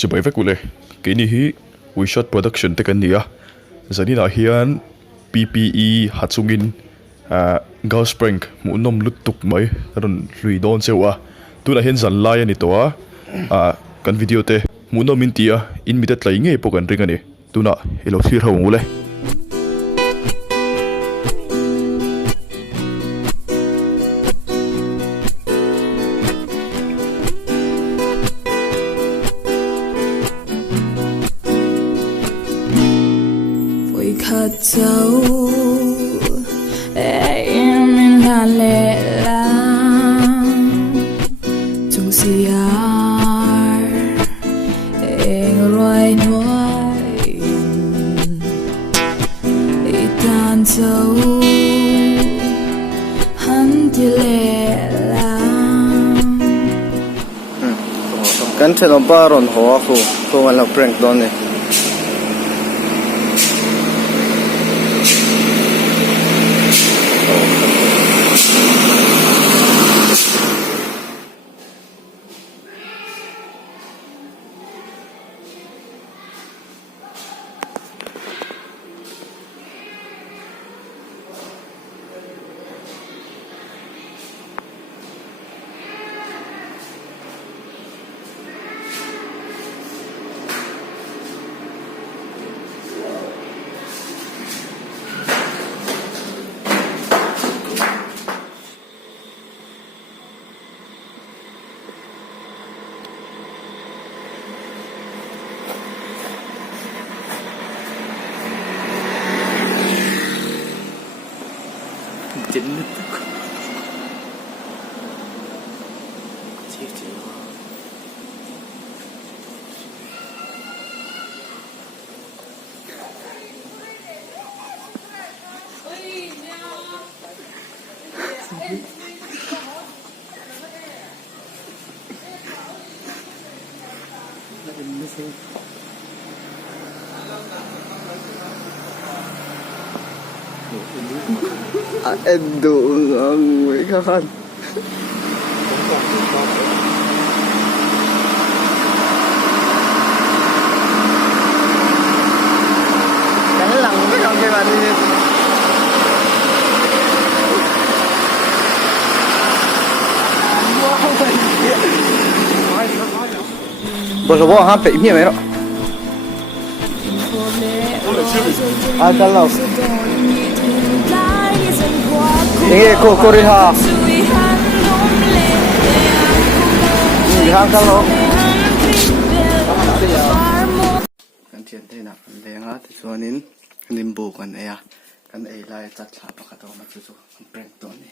จะไปเวกุเลยกินนี่วิชอตโปรดักชั่นเทกันเนี่ยจะนี่นะเฮียน PPE ฮัตซุงินกาสปริงมุนนมลุดตุกไหมตอนลุยโดนเซวะตัวน่ะเห็นสันไลน์นี่ตัวกันวิดีโอเตมุนนมินตีอินมิเตตไลน์เงี้ยพวกกันริงกันนี่ตัวน่ะเอลที่เราหูเลย Kacau min halela chung siar eng roi noi itan chau han tilela kan chen om paron ho khu an lo prank don ni chính em đủ người khăn đánh lằng cái con kia bạn đi bữa giờ bố hát bị miệng ấy đó ai cần lâu 이게 코리아 hàng lo kan thian te na lenga ti chuanin limbu kan eya kan ei lai chat thla pakhat a ma chu chu prank to ni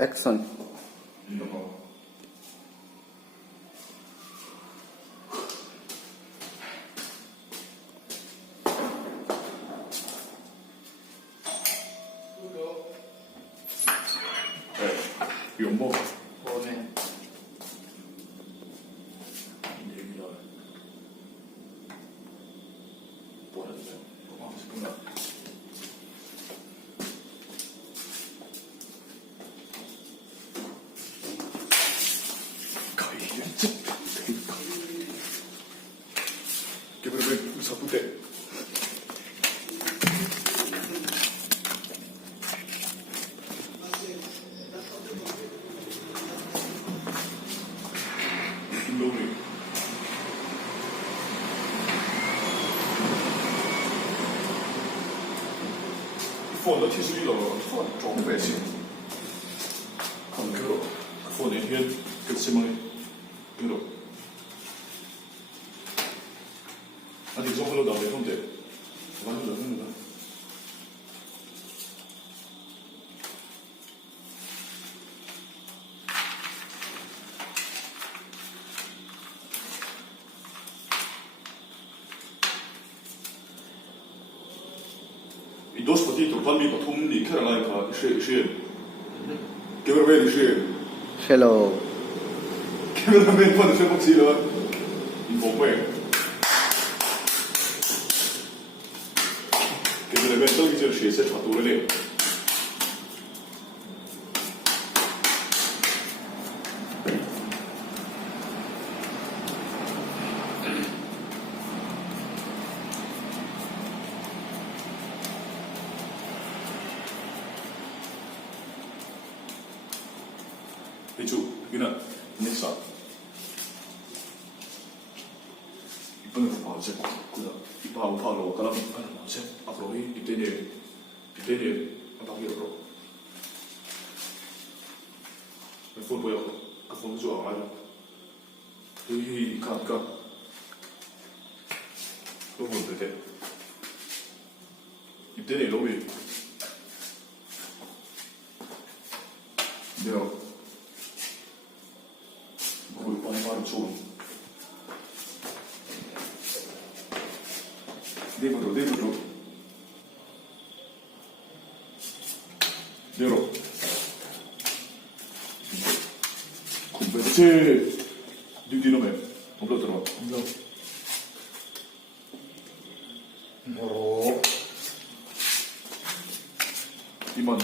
액션. 연봉. 뭐네.放的其实一个放装备性，看那个放那天跟什么那个，那你装回了到那种的，完了那个。I dos patito palmi patum ni Carolina ka she cameraman she Hello. cameraman pa she boxi lo in bo pe cameraman to ki she se chatu le Itu, gina, next up. 이번에 봐보세요. 그다. 이봐 우파로 가라 가라 보세요. 앞으로 이때는 방이로. 폰 보여. 폰 좋아 맞아. 여기 가니까 너무 돼. 이때는 로비. 내가 거의 반반 좋은 내부로 내로 군배제 뉴디노메 엄청 들어와 이만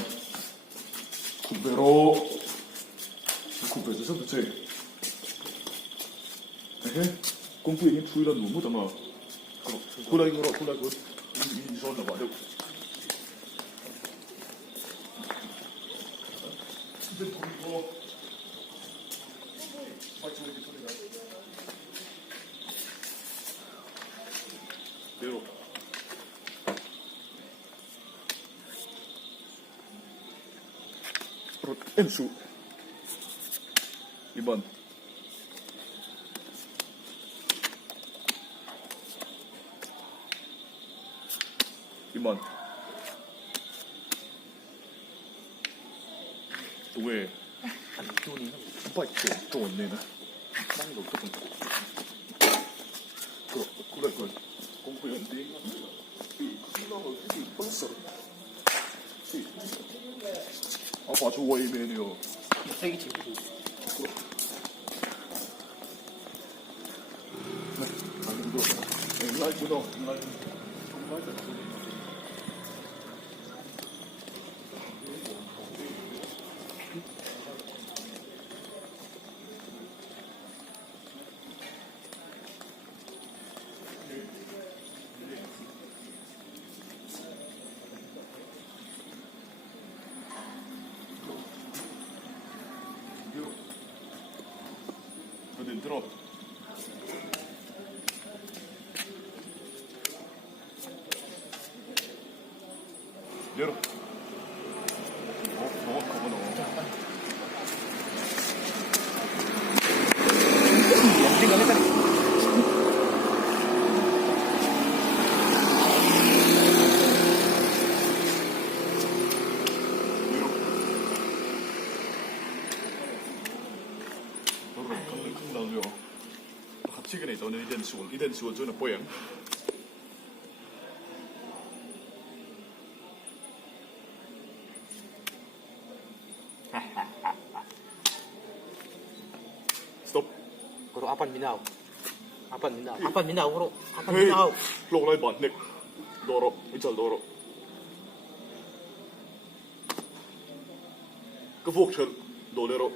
군배로 군배제 선배제 공부 얘기 주의란 너무 많아. 콜라 이거 이 소리 나 봐요. 근데 이거 맞지 이게 소리가. 내로. 엔수 2번 2번 왜 돈이 빨리 돈내나 많이 없었던 거 그래 공부 연대 그러고 벌써 아빠 좋아해매네요 세기 재밌고. 라이브도 들어 열어 그거 넣어 เราอยู่ขับชื่อกันในตัวนี้เด่นส่วนที่เด่นส่วนจนหนักเปียง stop Guru apan minaw. Apan minaw guru. Apan hey minaw. lok lai ban nek doro ichal doro ka vok chel do le ro